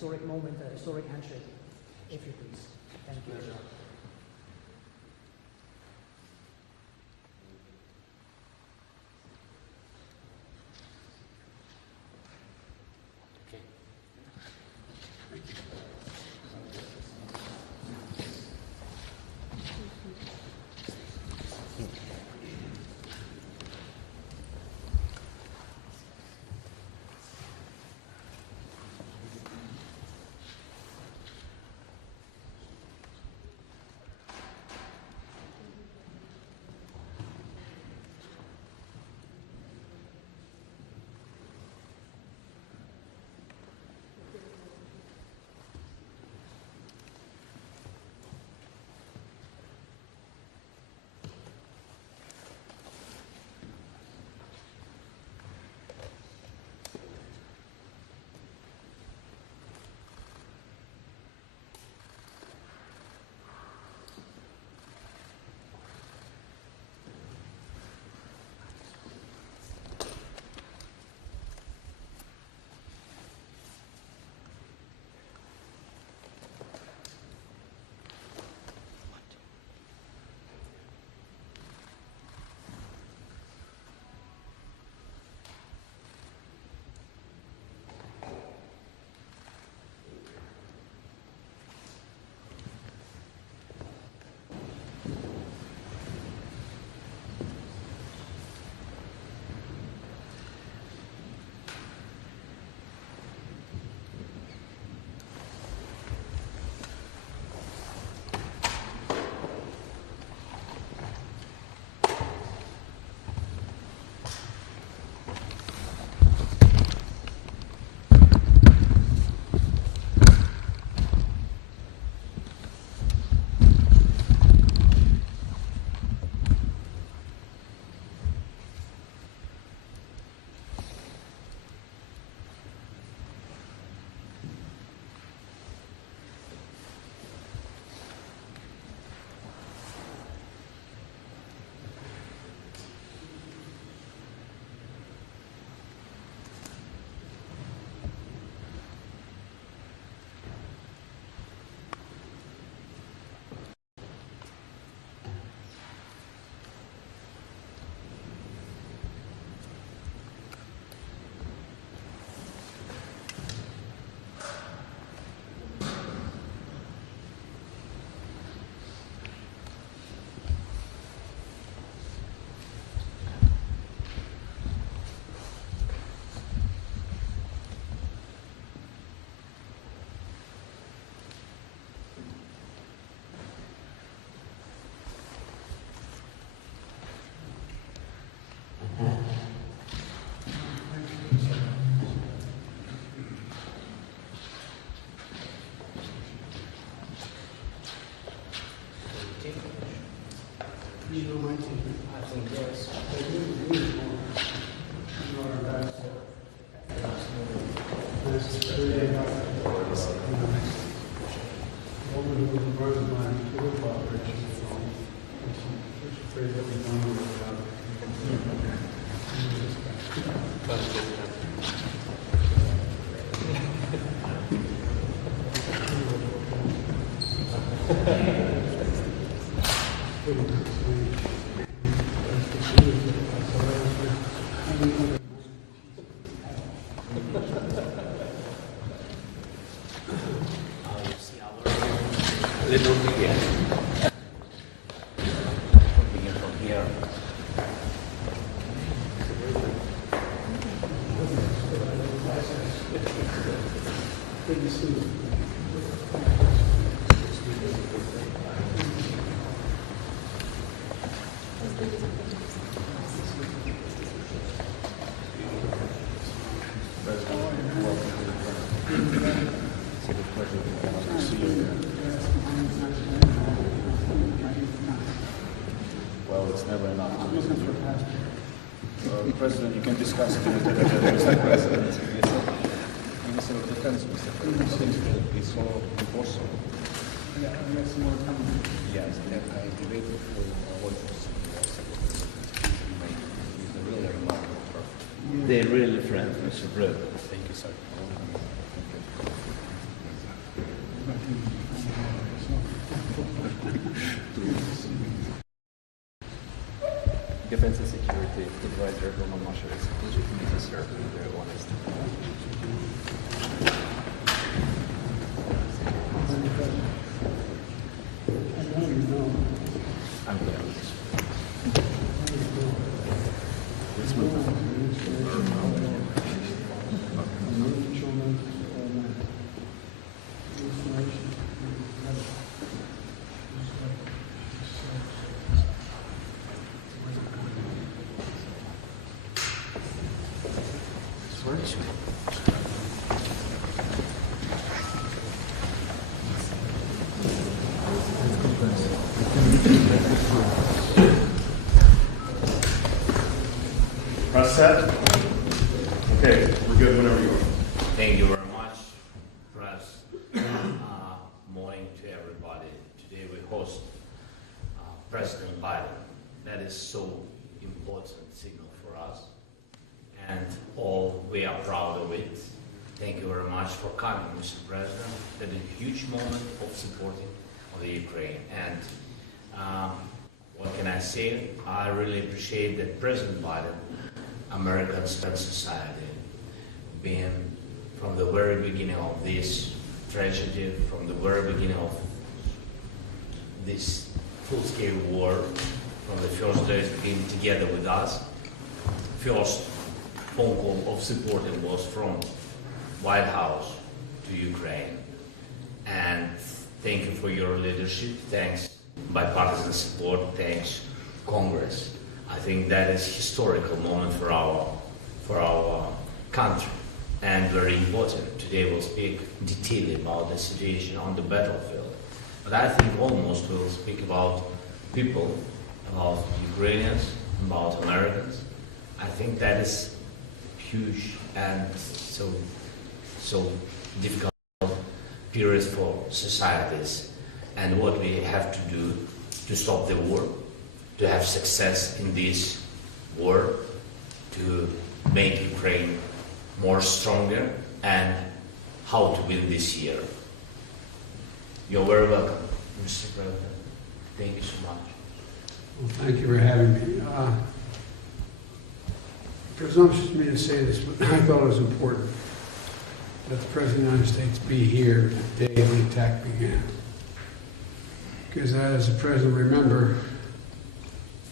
historic moment, a historic handshake, if you please. Thank you. Little bit. Begin from here. Well, it's never enough. President, you can discuss it with Mr. President. Minister of Defense, Mr. President. It's all impossible. Yeah, we have some more coming. Yes, I debated for what he's a really remarkable person. They're really friends, Mr. President. Thank you, sir. defense and security advisor Roman Masha is a pleasure to meet you, sir. I'm very honest. I know you know. I'm glad. Let's move on. Press set. Okay, we're good whenever you are. Thank you very much, press. Morning to everybody. Today we host President Biden. That is so important signal for us, and all we are proud of it. Thank you very much for coming, Mr. President. That is a huge moment of supporting of the Ukraine. And what can I say? I really appreciate that President Biden, American society, being from the very beginning of this tragedy, from the very beginning of this full-scale war, from the first days being together with us. First phone call of support was from White House to Ukraine. And thank you for your leadership. Thanks bipartisan support. Thanks Congress. I think that is historical moment for our country, and very important. Today we'll speak in detail about the situation on the battlefield. But I think almost we'll speak about people, about Ukrainians, about Americans. I think that is huge and so difficult period for societies, and what we have to do to stop the war, to have success in this war, to make Ukraine more stronger, and how to win this year. You're very welcome, Mr. President. Thank you so much. Well, thank you for having me. Presumptuous of me to say this, but I thought it was important that the President of the United States be here the day the attack began. Because as the President remember,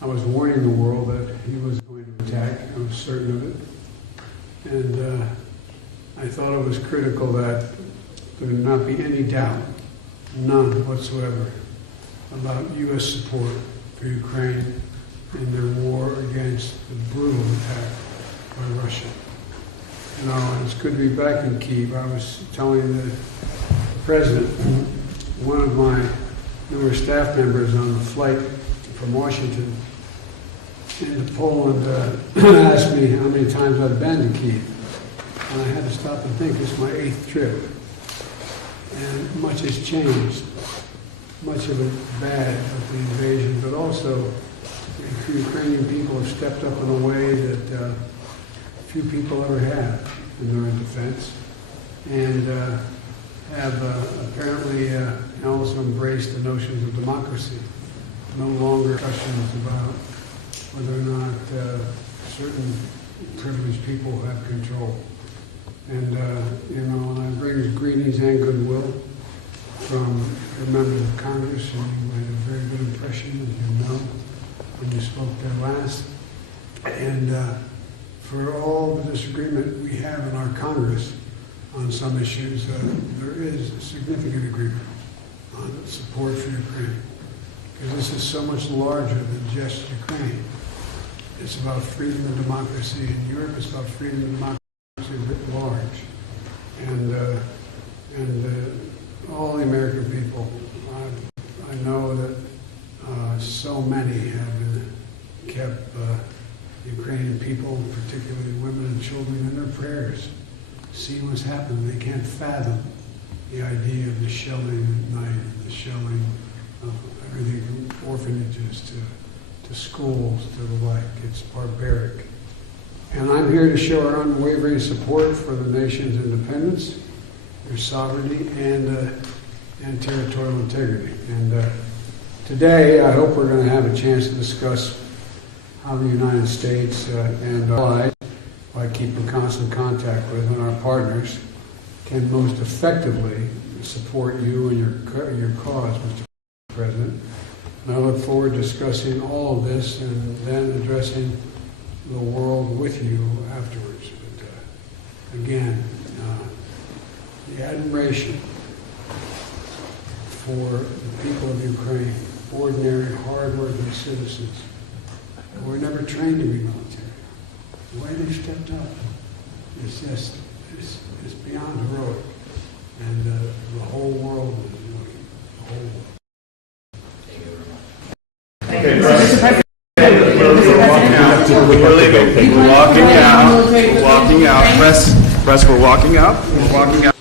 I was warning the world that he was going to attack. I was certain of it. And I thought it was critical that there would not be any doubt, none whatsoever, about U.S. support for Ukraine in their war against the brutal attack by Russia. You know, and it's good to be back in Kyiv. I was telling the President, one of my newer staff members on the flight from Washington into Poland asked me how many times I'd been to Kyiv. And I had to stop and think, it's my 8th trip. And much has changed. Much of it bad with the invasion, but also the Ukrainian people have stepped up in a way that few people ever have in their own defense, and have apparently also embraced the notions of democracy. No longer questions about whether or not certain privileged people have control. And, you know, and I bring greetings and goodwill from the members of Congress, and you made a very good impression, as you know, when you spoke there last. And for all the disagreement we have in our Congress on some issues, there is a significant agreement on support for Ukraine. Because this is so much larger than just Ukraine. It's about freedom and democracy in Europe. It's about freedom and democracy writ large. And all the American people, I know that so many have kept Ukrainian people, particularly women and children, in their prayers, seeing what's happening. They can't fathom the idea of the shelling at night, the shelling of everything from orphanages to schools to the like. It's barbaric. And I'm here to show our unwavering support for the nation's independence, their sovereignty, and territorial integrity. And today, I hope we're going to have a chance to discuss how the United States and our allies, who I keep in constant contact with, and our partners, can most effectively support you and your cause, Mr. President. And I look forward to discussing all of this and then addressing the world with you afterwards. But, again, the admiration for the people of Ukraine, ordinary, hard-working citizens who were never trained to be military. The way they stepped up is just is beyond heroic, and the whole world is looking. The whole world. Okay, press. We're leaving. We're walking out. We're walking out. Press. We're walking out. We're walking out.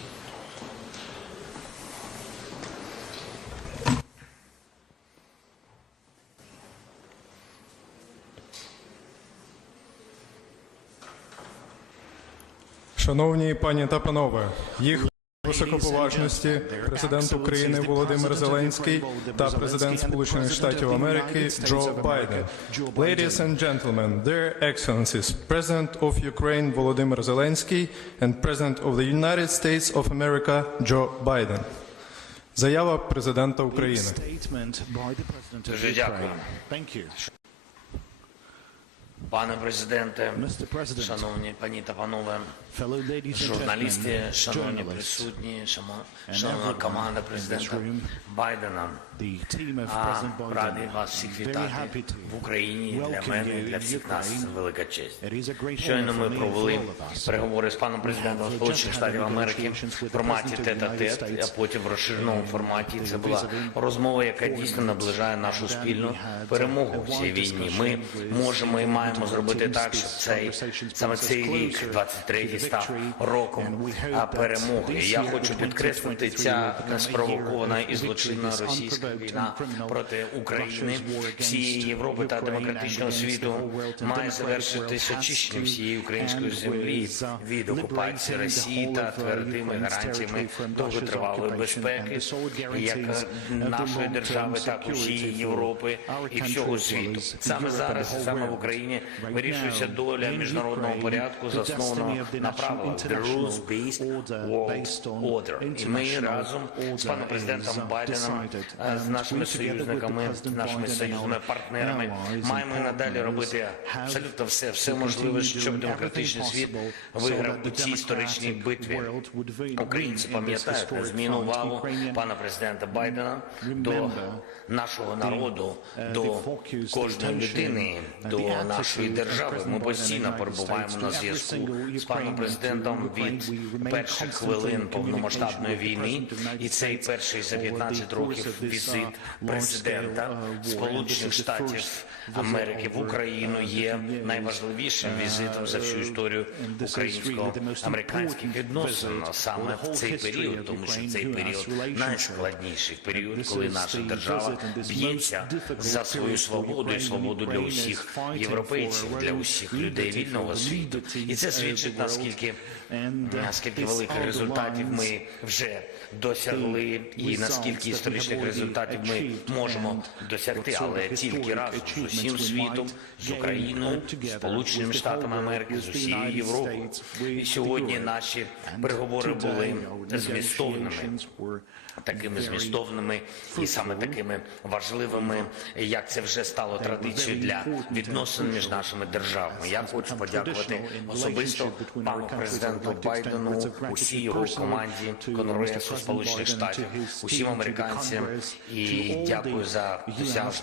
Шановні пані та панове, їх високоповажності президент України Володимир Зеленський та президент Сполучених Штатів Америки Джо Байден. Ladies and gentlemen, their excellencies, President of Ukraine Volodymyr Zelensky and President of the United States of America Joe Biden. Заява президента України. Дуже дякую. Пане президенте, шановні пані та панове, журналісти, шановні присутні, шановна команда президента Байдена, радий вас всіх вітати в Україні. Для мене і для всіх нас це велика честь. Щойно ми провели переговори з паном президентом Сполучених Штатів Америки в форматі тет-а-тет, а потім в розширеному форматі. Це була розмова, яка дійсно наближає нашу спільну перемогу в цій війні. Ми можемо і маємо зробити так, щоб саме цей рік, 23-й, став роком перемоги. Я хочу підкреслити, ця неспровокована і злочинна російська війна проти України, всієї Європи та демократичного світу має завершитись очищенням всієї української землі від окупації Росії та твердими гарантіями довготривалої безпеки, як нашої держави, так і всієї Європи і всього світу. Саме зараз, саме в Україні вирішується доля міжнародного порядку, заснованого на правилах The Rules-Based World Order. І ми разом з паном президентом Байденом, з нашими союзниками, з нашими союзними партнерами маємо і надалі робити абсолютно все можливе, щоб демократичний світ виграв у цій історичній битві. Українці пам'ятають незмінну увагу пана президента Байдена до нашого народу, до кожної людини, до нашої держави. Ми постійно перебуваємо на зв'язку з паном президентом від перших хвилин повномасштабної війни. І цей перший за 15 років візит президента Сполучених Штатів Америки в Україну є найважливішим візитом за всю історію українсько-американських відносин саме в цей період, тому що цей період найскладніший період, коли наша держава б'ється за свою свободу і свободу для усіх європейців, для усіх людей вільного світу. І це свідчить, наскільки великих результатів ми вже досягли і наскільки історичних результатів ми можемо досягти, але тільки разом з усім світом, з Україною, з Сполученими Штатами Америки, з усією Європою. І сьогодні наші переговори були такими змістовними і саме такими важливими, як це вже стало традицією для відносин між нашими державами. Я хочу подякувати особисто пану президенту Байдену, усій його команді Конгресу Сполучених Штатів, усім американцям і дякую за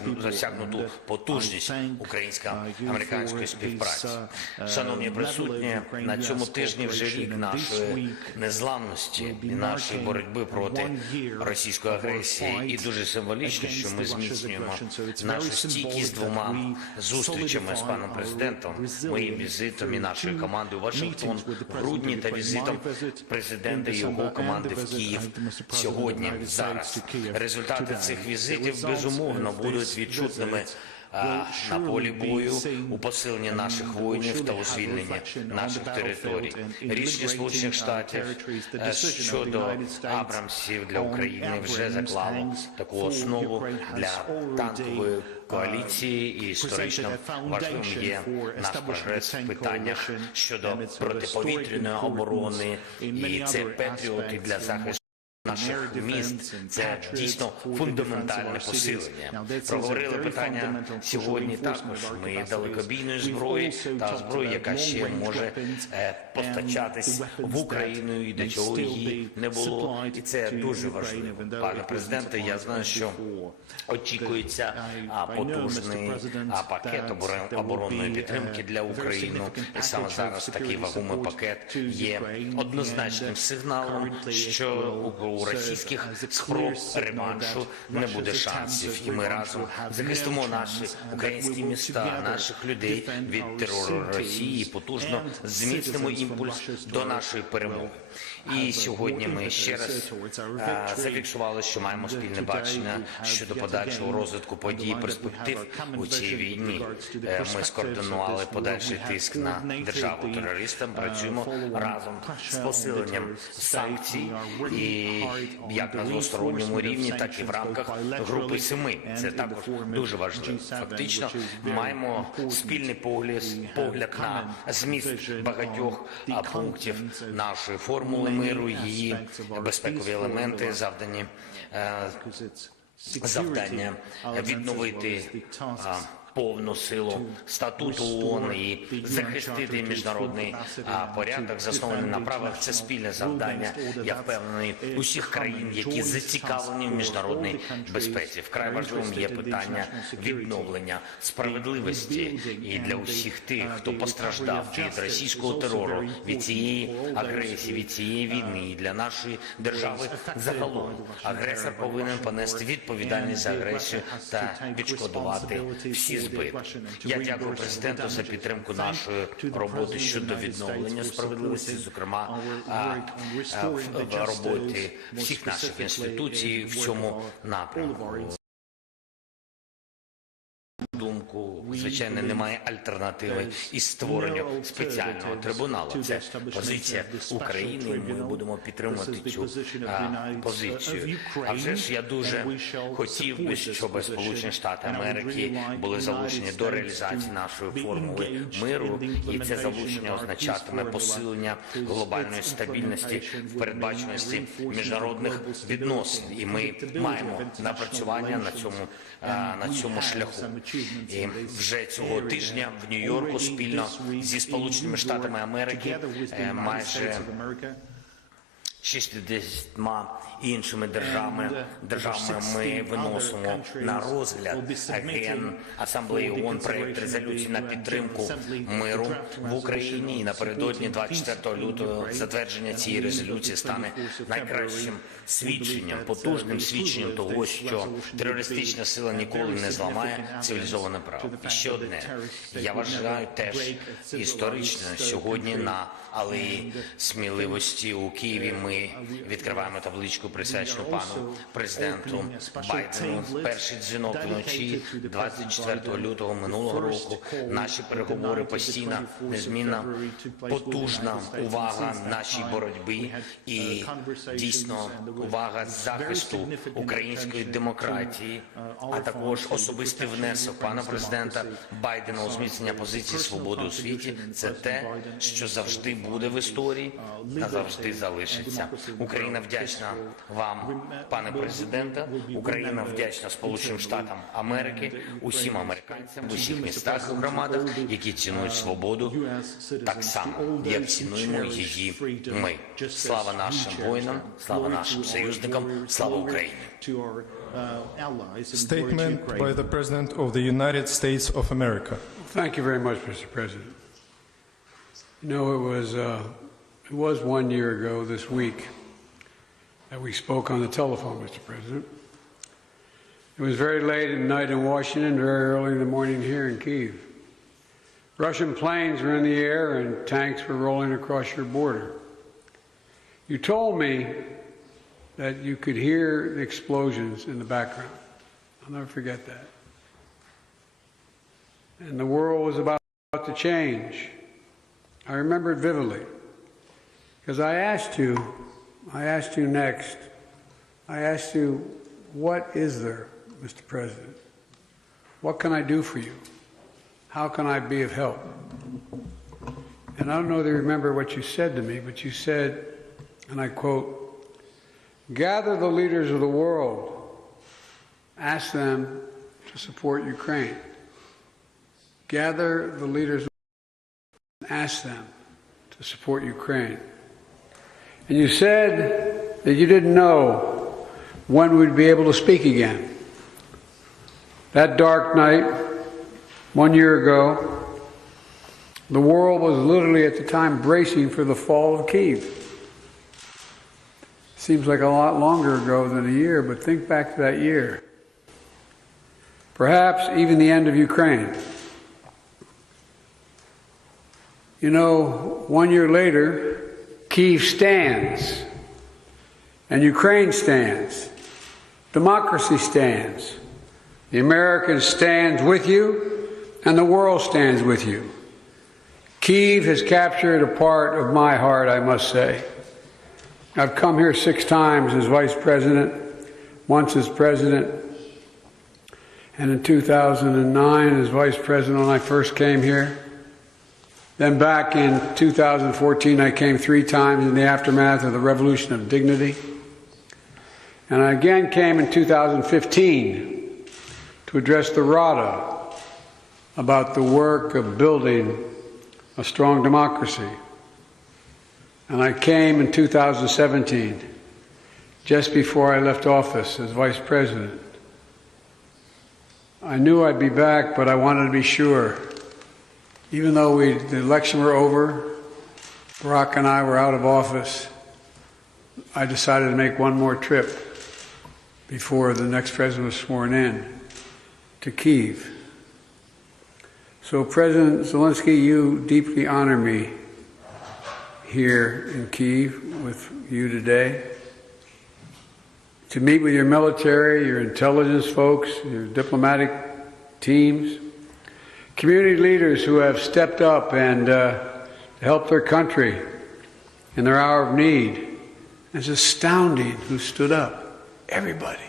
досягнуту потужність українсько-американської співпраці. Шановні присутні, на цьому тижні вже рік нашої незламності і нашої боротьби проти російської агресії. І дуже символічно, що ми зміцнюємо нашу стійкість двома зустрічами з паном президентом, моїм візитом і нашою командою у Вашингтон в грудні та візитом президента і його команди в Київ сьогодні, зараз. Результати цих візитів, безумовно, будуть відчутними на полі бою, у посиленні наших воїнів та у звільненні наших територій. Рішення Сполучених Штатів щодо Абрамсів для України вже заклало таку основу для танкової коаліції, і історично важливим є наш прогрес в питаннях щодо протиповітряної оборони, і це патріоти для захисту наших міст. Це дійсно фундаментальне посилення. Проговорили питання сьогодні також. Ми далекобійної зброї та зброї, яка ще може постачатись в Україну, і до чого її не було. І це дуже важливо. Пане президенте, я знаю, що очікується потужний пакет оборонної підтримки для України. І саме зараз такий вагомий пакет є однозначним сигналом, що у російських спроб реваншу не буде шансів. І ми разом захистимо наші українські міста, наших людей від терору Росії і потужно зміцнимо імпульс до нашої перемоги. І сьогодні ми ще раз зафіксували, що маємо спільне бачення щодо подальшого розвитку подій і перспектив у цій війні. Ми скоординували подальший тиск на державу-терористам, працюємо разом з посиленням санкцій, і як на двосторонньому рівні, так і в рамках групи 7. Це також дуже важливо. Фактично, маємо спільний погляд на зміст багатьох пунктів нашої формули миру, її безпекові елементи, завдання відновити повну силу статуту ООН і захистити міжнародний порядок, заснований на правах. Це спільне завдання, я впевнений, усіх країн, які зацікавлені в міжнародній безпеці. Вкрай важливим є питання відновлення справедливості і для усіх тих, хто постраждав від російського терору, від цієї агресії, від цієї війни, і для нашої держави загалом. Агресор повинен понести відповідальність за агресію та відшкодувати всі збитки. Я дякую президенту за підтримку нашої роботи щодо відновлення справедливості, зокрема в роботі всіх наших інституцій в цьому напрямку. Думку, звичайно, немає альтернативи із створенню спеціального трибуналу. Це позиція України, і ми будемо підтримувати цю позицію. А вже ж я дуже хотів би, щоб Сполучені Штати Америки були залучені до реалізації нашої формули миру, і це залучення означатиме посилення глобальної стабільності в передбачуваності міжнародних відносин. І ми маємо напрацювання на цьому шляху. І вже цього тижня в Нью-Йорку спільно зі Сполученими Штатами Америки майже 60 іншими державами ми виносимо на розгляд Генасамблеї ООН проект резолюції на підтримку миру в Україні. І напередодні 24 лютого затвердження цієї резолюції стане найкращим свідченням, потужним свідченням того, що терористична сила ніколи не зламає цивілізоване право. І ще одне. Я вважаю теж історично сьогодні на Алеї Сміливості у Києві ми відкриваємо табличку, присвячену пану президенту Байдену. Перший дзвінок вночі 24 лютого минулого року. Наші переговори постійна, незмінна, потужна увага нашій боротьбі і дійсно увага захисту української демократії, а також особистий внесок пана президента Байдена у зміцнення позиції свободи у світі. Це те, що завжди буде в історії, назавжди залишиться. Україна вдячна вам, пане президенте. Україна вдячна Сполученим Штатам Америки, усім американцям в усіх містах і громадах, які цінують свободу так само, як цінуємо її ми. Слава нашим воїнам, слава нашим союзникам, слава Україні. Statement by the President of the United States of America. Thank you very much, Mr. President. You know, it was 1 year ago this week that we spoke on the telephone, Mr. President. It was very late at night in Washington, very early in the morning here in Kyiv. Russian planes were in the air and tanks were rolling across your border. You told me that you could hear the explosions in the background. I'll never forget that. and the world was about to change. I remember it vividly, because I asked you next, what is there, Mr. President? What can I do for you? How can I be of help? And I don't know if you remember what you said to me, but you said, and I quote, "Gather the leaders of the world, ask them to support Ukraine." Gather the leaders and ask them to support Ukraine. And you said that you didn't know when we'd be able to speak again. That dark night, 1 year ago, the world was literally at the time bracing for the fall of Kyiv. Seems like a lot longer ago than a year, but think back to that year. Perhaps even the end of Ukraine. You know, 1 year later, Kyiv stands, and Ukraine stands. Democracy stands. The Americans stand with you, and the world stands with you. Kyiv has captured a part of my heart, I must say. I've come here 6 times as vice president, once as president, and in 2009 as vice president when I first came here. Then back in 2014, I came 3 times in the aftermath of the Revolution of Dignity. And I again came in 2015 to address the Rada about the work of building a strong democracy. And I came in 2017, just before I left office as vice president. I knew I'd be back, but I wanted to be sure. Even though the election were over, Barack and I were out of office, I decided to make one more trip before the next president was sworn in to Kyiv. So President Zelensky, you deeply honor me here in Kyiv with you today, to meet with your military, your intelligence folks, your diplomatic teams, community leaders who have stepped up and helped their country in their hour of need. It's astounding who stood up. Everybody.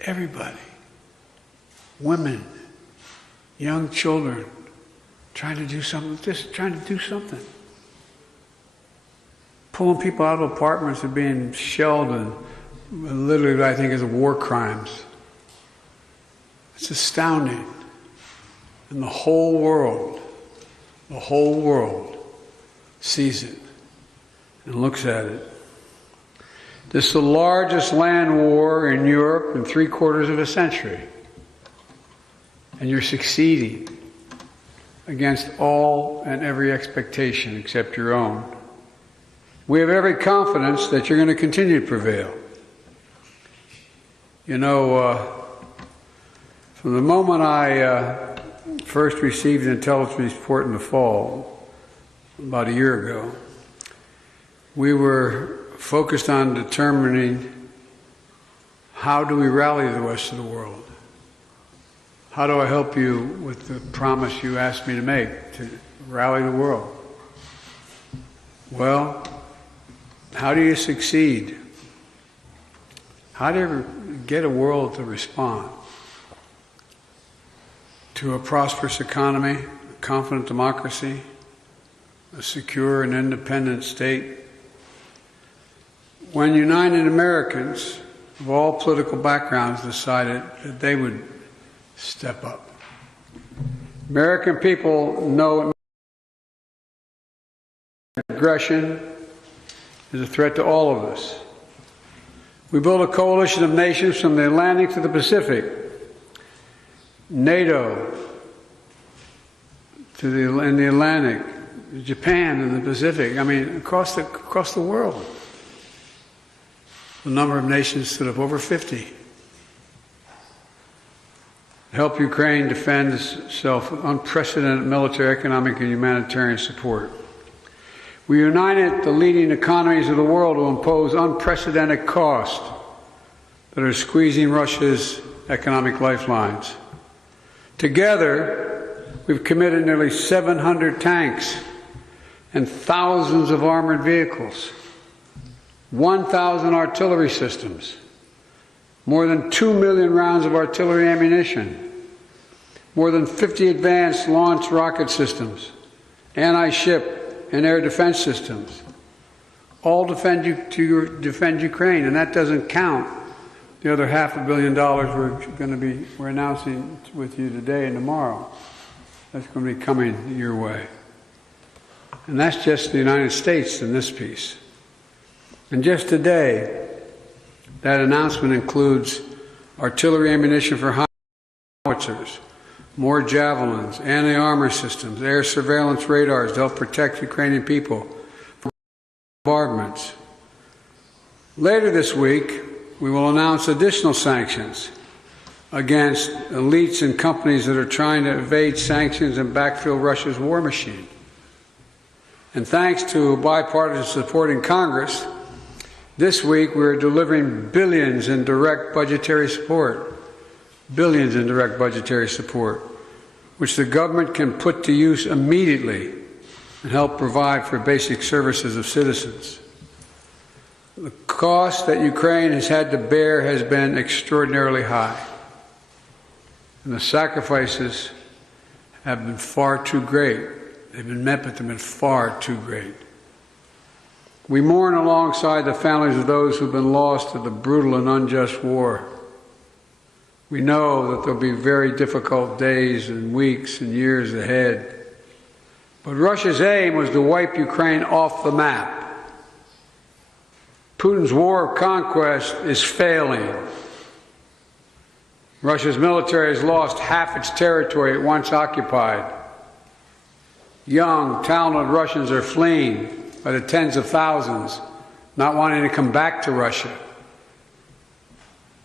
Everybody. Women, young children, trying to do something, just trying to do something. Pulling people out of apartments and being shelled and literally what I think is war crimes. It's astounding. And the whole world sees it and looks at it. This is the largest land war in Europe in 3/4 of a century. And you're succeeding against all and every expectation except your own. We have every confidence that you're going to continue to prevail. You know, from the moment I first received an intelligence report in the fall, about a year ago, we were focused on determining how do we rally the rest of the world. How do I help you with the promise you asked me to make, to rally the world? Well, how do you succeed? How do you get a world to respond to a prosperous economy, a confident democracy, a secure and independent state? When United Americans of all political backgrounds decided that they would step up. American people know aggression is a threat to all of us. We built a coalition of nations from the Atlantic to the Pacific, NATO in the Atlantic, Japan in the Pacific. I mean, across the world. The number of nations stood up over 50. Help Ukraine defend itself with unprecedented military, economic, and humanitarian support. We united the leading economies of the world to impose unprecedented costs that are squeezing Russia's economic lifelines. Together, we've committed nearly 700 tanks and thousands of armored vehicles, 1,000 artillery systems, more than 2 million rounds of artillery ammunition, more than 50 advanced launch rocket systems, anti-ship and air defense systems, all defend Ukraine, and that doesn't count the other $500 million we're announcing with you today and tomorrow. That's going to be coming your way. And that's just the United States in this piece. And just today, that announcement includes artillery ammunition for howitzers, more javelins, anti-armor systems, air surveillance radars to help protect Ukrainian people from bombardments. Later this week, we will announce additional sanctions against elites and companies that are trying to evade sanctions and backfill Russia's war machine. And thanks to bipartisan support in Congress, this week we are delivering billions in direct budgetary support, which the government can put to use immediately and help provide for basic services of citizens. The cost that Ukraine has had to bear has been extraordinarily high, and the sacrifices have been far too great. They've been met, but they've been far too great. We mourn alongside the families of those who've been lost to the brutal and unjust war. We know that there'll be very difficult days and weeks and years ahead. But Russia's aim was to wipe Ukraine off the map. Putin's war of conquest is failing. Russia's military has lost half its territory it once occupied. Young, talented Russians are fleeing by the tens of thousands, not wanting to come back to Russia.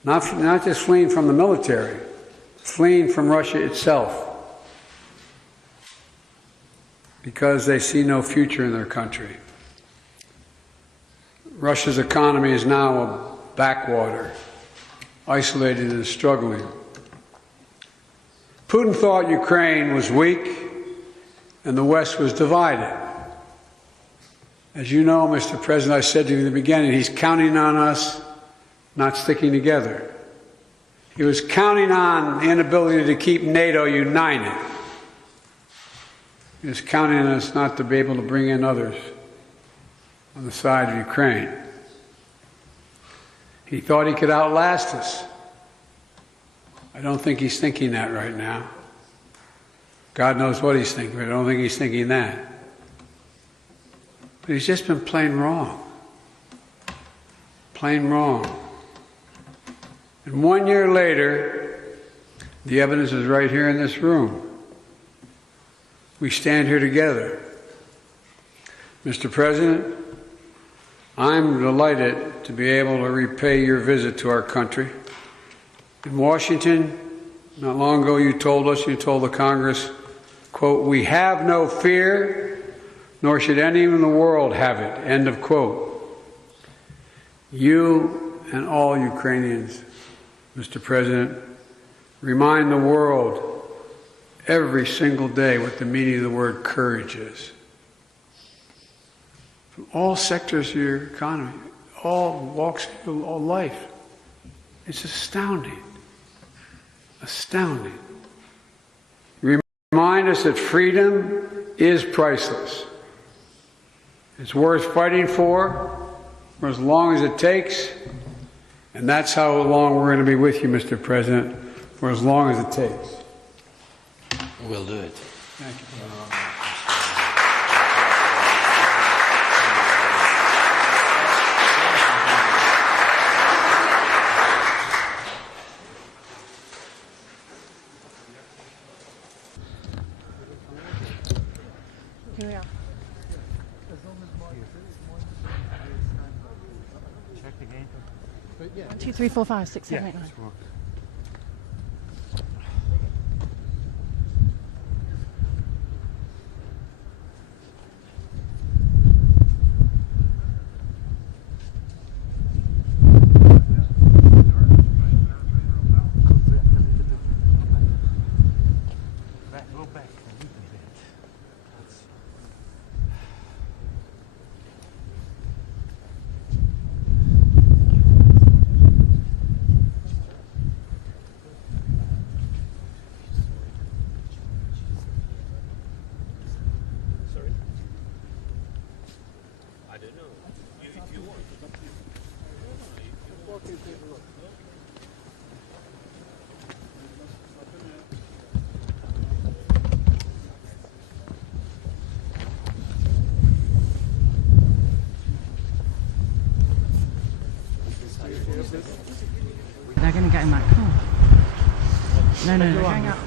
Not just fleeing from the military, fleeing from Russia itself, because they see no future in their country. Russia's economy is now a backwater, isolated and struggling. Putin thought Ukraine was weak and the West was divided. As you know, Mr. President, I said to you in the beginning, he's counting on us not sticking together. He was counting on the inability to keep NATO united. He was counting on us not to be able to bring in others on the side of Ukraine. He thought he could outlast us. I don't think he's thinking that right now. God knows what he's thinking, but I don't think he's thinking that. But he's just been plain wrong. Plain wrong. And 1 year later, the evidence is right here in this room. We stand here together. Mr. President, I'm delighted to be able to repay your visit to our country. In Washington, not long ago you told the Congress, quote, "We have no fear, nor should any in the world have it," end of quote. You and all Ukrainians, Mr. President, remind the world every single day what the meaning of the word courage is. From all sectors of your economy, all walks of your life. It's astounding. Astounding. Remind us that freedom is priceless. It's worth fighting for as long as it takes, and that's how long we're going to be with you, Mr. President, for as long as it takes. We'll do it. Thank you. Here we are. Check again. 1, 2, 3, 4, 5, 6, 7, 8, 9. in that car. No, no, they're going out.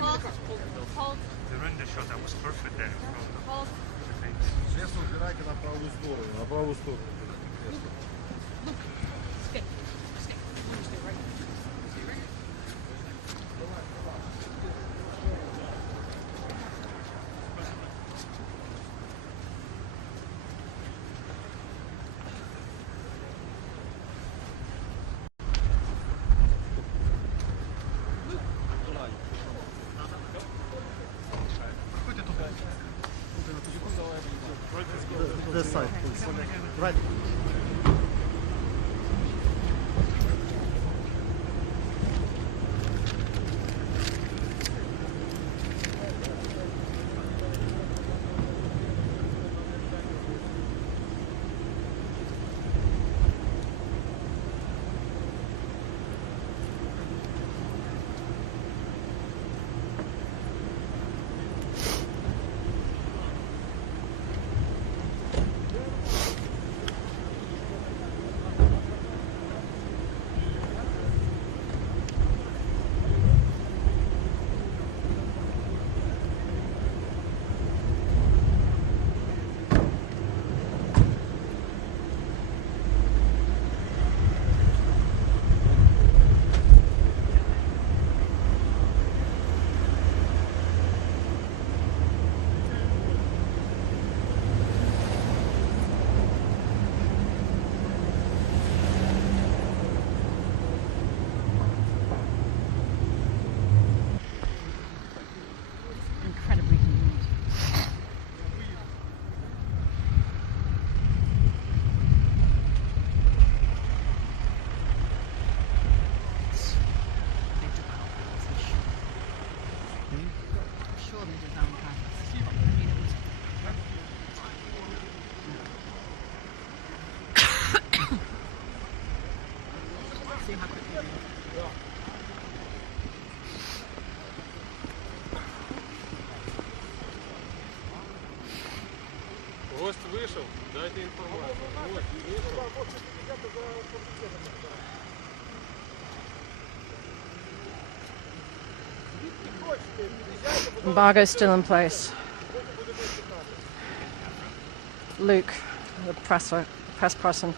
Hold. Hold. The render shot, that was perfect there. Hold. Кресло убирайте на правую сторону. На правую сторону. Stay. Stay. Stay right here. Stay right here. side, please. Right. Incredibly convenient. Sure they did that on purpose. I mean, it was... See how quickly they did. Гость вышел, дайте информацию. Гость вышел. Embargo still in place. Luke, the press person.